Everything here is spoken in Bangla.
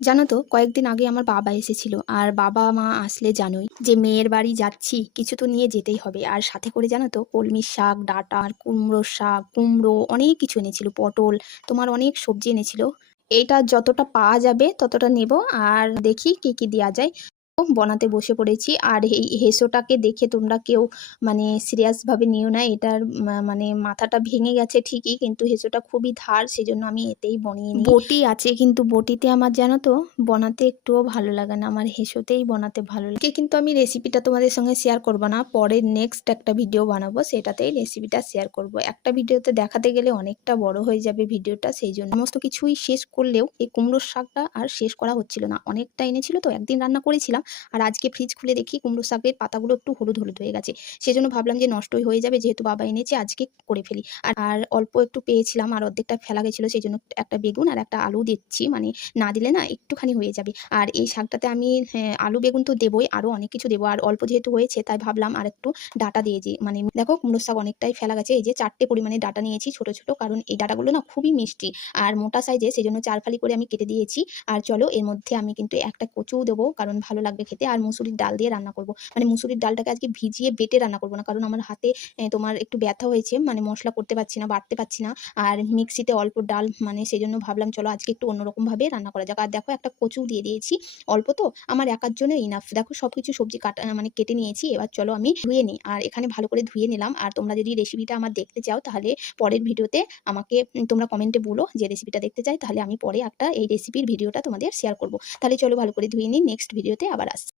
জানো তো কয়েকদিন আগে আমার বাবা এসেছিল। আর বাবা মা আসলে জানোই যে মেয়ের বাড়ি যাচ্ছি, কিছু তো নিয়ে যেতেই হবে। আর সাথে করে জানো তো কলমির শাক, ডাঁটা, আর কুমড়োর শাক, কুমড়ো, অনেক কিছু এনেছিল, পটল, তোমার অনেক সবজি এনেছিল। এইটা যতটা পাওয়া যাবে ততটা নেব। আর দেখি কি কি দেওয়া যায়। বনাতে বসে পড়েছি। আর এই হেঁসোটাকে দেখে তোমরা কেউ মানে সিরিয়াস ভাবে নিও না। এটার মানে মাথাটা ভেঙে গেছে ঠিকই, কিন্তু হেঁসোটা খুবই ধার, সেজন্য আমি এতেই বনিয়ে নিই। বটি আছে, কিন্তু বটিতে আমার জানো তো বনাতে একটুও ভালো লাগে না, আমার হেঁসোতেই বনাতে ভালো লাগে। কিন্তু আমি রেসিপিটা তোমাদের সঙ্গে শেয়ার করবো না, পরে নেক্সট একটা ভিডিও বানাবো, সেটাতেই রেসিপিটা শেয়ার করব। একটা ভিডিওতে দেখাতে গেলে অনেকটা বড় হয়ে যাবে ভিডিওটা, সেই জন্য সমস্ত কিছুই শেষ করলেও এই কুমড়োর শাকটা আর শেষ করা হচ্ছিল না। অনেকটা এনেছিল তো, একদিন রান্না করেছিলাম। আর আজকে ফ্রিজ খুলে দেখি কুমড়ো শাকের পাতাগুলো একটু হলুদ হলুদ হয়ে গেছে। সেজন্য ভাবলাম যে নষ্টই হয়ে যাবে, যেহেতু বাবা এনেছে আজকে করে ফেলি। আর অল্প একটু পেয়েছিলাম, আর অর্ধেকটা ফেলা গেছিলো, সেই জন্য একটা বেগুন আর একটা আলু দিচ্ছি, মানে না দিলে না একটুখানি হয়ে যাবে। আর এই শাকটাতে আমি আলু বেগুন তো দেবই, আরও অনেক কিছু দেবো। আর অল্প যেহেতু হয়েছে তাই ভাবলাম আর একটু ডাটা দিয়ে যে, মানে দেখো কুমড়ো শাক অনেকটাই ফেলা গেছে। এই যে 4টে পরিমাণে ডাটা নিয়েছি ছোট ছোট, কারণ এই ডাটাগুলো না খুবই মিষ্টি আর মোটা সাইজে, সেই জন্য 4 ফালি করে আমি কেটে দিয়েছি। আর চলো এর মধ্যে আমি কিন্তু একটা কচুও দেবো, কারণ ভালো লাগবে খেতে। আর মুসুরির ডাল দিয়ে রান্না করব, মানে মুসুরির ডালটাকে আজকে ভিজিয়ে বেটে রান্না করবো না, কারণ আমার হাতে তোমার একটু ব্যথা হয়েছে, মানে মশলা করতে পারছি না, বাটতে পারছি না। আর মিক্সিতে অল্প ডাল, মানে সেই জন্য ভাবলাম চলো আজকে একটু অন্যরকম ভাবে রান্না করা যাক। আর দেখো একটা কচু দিয়ে দিয়েছি, অল্প তো আমার একার জন্য ইনাফ। দেখো সবকিছু সবজি কাটা মানে কেটে নিয়েছি। এবার চলো আমি ধুয়ে নিই, আর এখানে ভালো করে ধুয়ে নিলাম। আর তোমরা যদি রেসিপিটা আমার দেখতে চাও তাহলে পরের ভিডিওতে আমাকে তোমরা কমেন্টে বলো যে রেসিপিটা দেখতে চাই, তাহলে আমি পরে একটা এই রেসিপির ভিডিওটা তোমাদের শেয়ার করব। তাহলে চলো ভালো করে ধুয়ে নিই, নেক্সট ভিডিওতে আবার আসছি।